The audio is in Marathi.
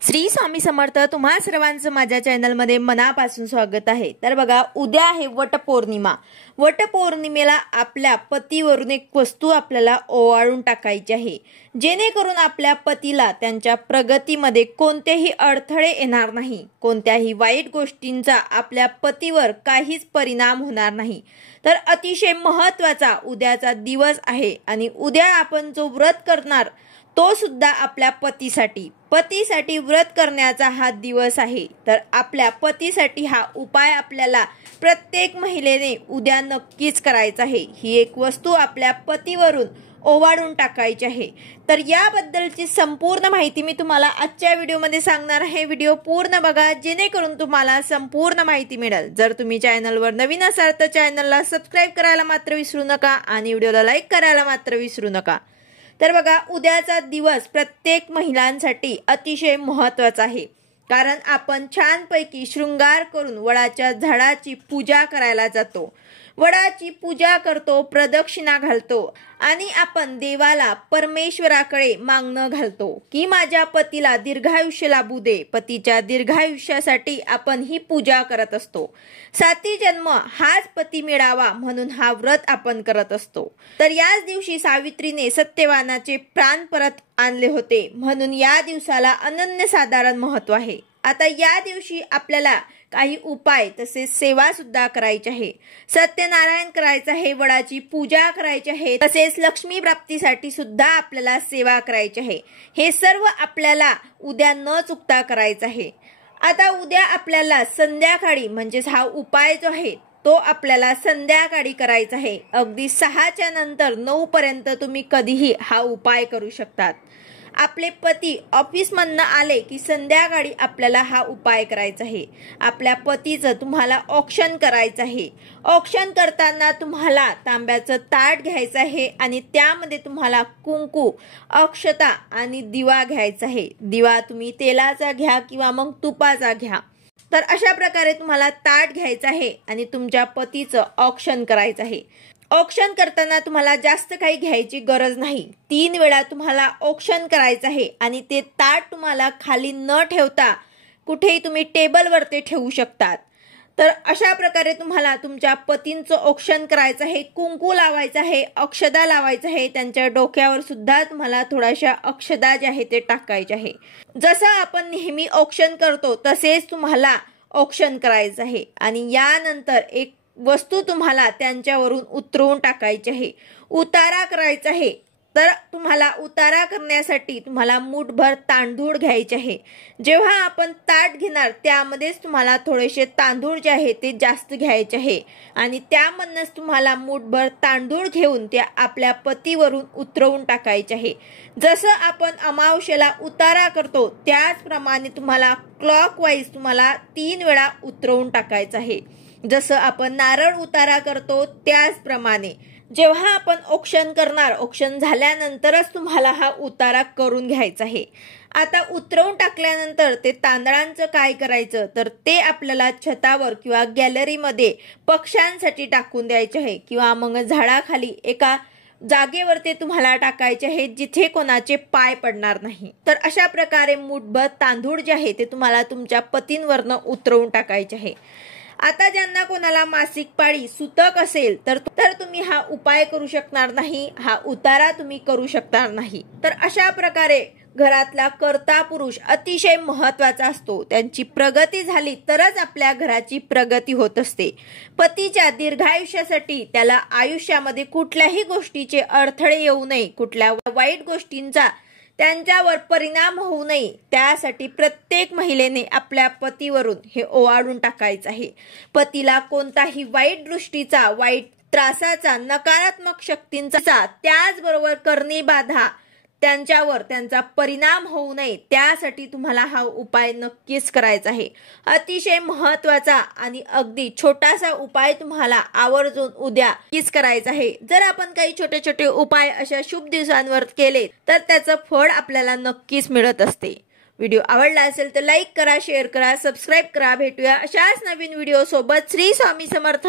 श्री स्वामी समर्थ। तुम्हा सर्वांचं माझ्या चॅनलमध्ये मनापासून स्वागत आहे। तर बघा, उद्या आहे वटपौर्णिमा। वटपौर्णिमेला आपल्या पतीवरून एक वस्तू आपल्याला ओवाळून टाकायची आहे, जेणेकरून आपल्या पतीला त्यांच्या प्रगतीमध्ये कोणतेही अडथळे येणार नाही, कोणत्याही वाईट गोष्टींचा आपल्या पतीवर काहीच परिणाम होणार नाही। तर अतिशय महत्त्वाचा उद्याचा दिवस आहे आणि उद्या आपण जो व्रत करणार तो सुद्धा आपल्या पतीसाठी व्रत करण्याचा हा दिवस आहे। तर आपल्या पतीसाठी हा उपाय आपल्याला प्रत्येक महिलेने उद्या नक्कीच करायचा आहे। ही एक वस्तू आपल्या पतीवरून ओवाळून टाकायची आहे। तर याबद्दलची संपूर्ण माहिती मी तुम्हाला आजच्या व्हिडिओमध्ये सांगणार आहे। व्हिडिओ पूर्ण बघा, जेणेकरून तुम्हाला संपूर्ण माहिती मिळेल। जर तुम्ही चॅनलवर नवीन असाल तर चॅनलला सबस्क्राइब करायला मात्र विसरू नका आणि व्हिडिओला लाईक करायला मात्र विसरू नका। तर बघा, उद्याचा दिवस प्रत्येक महिलांसाठी अतिशय महत्त्वाचा आहे, कारण आपण छानपैकी शृंगार करून वडाच्या झाडाची पूजा करायला जातो, वडाची पूजा करतो, प्रदक्षिणा घालतो आणि आपण देवाला परमेश्वराकडे मागणं घालतो की माझ्या पतीला दीर्घायुष्य लाभू दे। पतीच्या दीर्घायुष्यासाठी आपण ही पूजा करत असतो। 7 जन्म हाच पती मिळावा म्हणून हा व्रत आपण करत असतो। तर याच दिवशी सावित्रीने सत्यवानाचे प्राण परत आणले होते, म्हणून या दिवसाला अनन्यसाधारण महत्त्व आहे। आता या दिवशी आपल्याला काही उपाय तसेच सेवा सुद्धा करायची आहे। सत्यनारायण करायचं आहे, वडाची पूजा करायची आहे, तसेच लक्ष्मी प्राप्तीसाठी सुद्धा आपल्याला सेवा करायची आहे। हे सर्व आपल्याला उद्या न चुकता करायचं आहे। आता उद्या आपल्याला संध्याकाळी म्हणजेच हा उपाय जो आहे तो आपल्याला संध्याकाळी करायचा आहे। अगदी 6च्या नंतर 9 पर्यंत तुम्ही कधीही हा उपाय करू शकतात। आपले पती ऑफिसमधनं आले की संध्याकाळी आपल्याला हा उपाय करायचा आहे। आपल्या पतीचं तुम्हाला औक्षण करायचं आहे। औक्षण करताना तुम्हाला तांब्याचं ताट घ्यायचं आहे आणि त्यामध्ये तुम्हाला कुंकू, अक्षता आणि दिवा घ्यायचा आहे। दिवा तुम्ही तेलाचा घ्या किंवा मग तुपाचा घ्या। तर अशा प्रकारे तुम्हाला ताट घ्यायचं आहे आणि तुमच्या पतीचं औक्षण करायचं आहे। औक्षण करताना तुम्हाला जास्त काही घ्यायची गरज नाही। 3 वेळा तुम्हाला औक्षण करायचं आहे आणि ते ताट तुम्हाला खाली न ठेवता कुठेही तुम्ही टेबलवरती ठेवू शकतात। तर अशा प्रकारे तुम्हाला तुमच्या पतींचं औक्षण करायचं आहे, कुंकू लावायचं आहे, अक्षदा लावायचं आहे, त्यांच्या डोक्यावर सुद्धा तुम्हाला थोड्याशा अक्षदा जे आहे ते टाकायचे आहे। जसं आपण नेहमी औक्षण करतो तसेच तुम्हाला औक्षण करायचं आहे आणि यानंतर एक वस्तू तुम्हाला त्यांच्यावरून उतरवून टाकायची आहे, उतारा करायचा आहे। तर तुम्हाला उतारा करण्यासाठी तुम्हाला मूठभर तांदूळ घ्यायचे आहे। जेव्हा आपण ताट घेणार त्यामध्येच तुम्हाला थोडेसे तांदूळ जे आहे ते जास्त घ्यायचे आहे आणि त्यामधूनच तुम्हाला मूठभर तांदूळ घेऊन त्या आपल्या पतीवरून उतरवून टाकायचे आहे। जसं आपण अमावस्येला उतारा करतो त्याचप्रमाणे तुम्हाला क्लॉकवाईज तुम्हाला 3 वेळा उतरवून टाकायचं आहे। जसं आपण नारळ उतारा करतो त्याचप्रमाणे जेव्हा आपण औक्षण करणार, औक्षण झाल्यानंतरच तुम्हाला हा उतारा करून घ्यायचा आहे। आता उतरवून टाकल्यानंतर ते तांदळांचं काय करायचं, तर ते आपल्याला छतावर किंवा गॅलरीमध्ये पक्ष्यांसाठी टाकून द्यायचे आहे किंवा मग झाडाखाली एका जागेवर ते तुम्हाला टाकायचे आहे जिथे कोणाचे पाय पडणार नाही। तर अशा प्रकारे मूठभर तांदूळ जे आहे ते तुम्हाला तुमच्या पतींवरनं उतरवून टाकायचे आहे। आता ज्यांना कोणाला मासिक पाळी सुतक असेल तर तुम्ही हा उपाय करू शकणार नाही, हा उतारा तुम्ही करू शकणार नाही। तर अशा प्रकारे घरातला कर्ता पुरुष अतिशय महत्त्वाचा असतो। त्यांची प्रगती झाली तरच आपल्या घराची प्रगती होत असते। पतीच्या दीर्घायुष्यासाठी त्याला आयुष्यामध्ये कुठल्याही गोष्टीचे अडथळे येऊ नये, कुठल्या वाईट गोष्टींचा त्यांच्यावर परिणाम होऊ नये, त्यासाठी प्रत्येक महिलेने आपल्या पतीवरून हे ओवाळून टाकायचं आहे। पतीला कोणताही वाईट दृष्टीचा, वाईट त्रासाचा, नकारात्मक शक्तींचा, त्याचबरोबर करणी बाधा त्यांच्यावर त्यांचा परिणाम होऊ नये, त्यासाठी तुम्हाला हा उपाय नक्कीच करायचा आहे। अतिशय महत्त्वाचा आणि अगदी छोटासा उपाय तुम्हाला आवर्जून उद्या नक्कीच करायचा आहे। जर आपण काही छोटे छोटे उपाय अशा शुभ दिवसांवर केले तर त्याचं फळ आपल्याला नक्कीच मिळत असते। व्हिडिओ आवडला असेल तर लाईक करा, शेअर करा, सबस्क्राइब करा। भेटूया अशाच नवीन व्हिडिओ सोबत। श्री स्वामी समर्थ।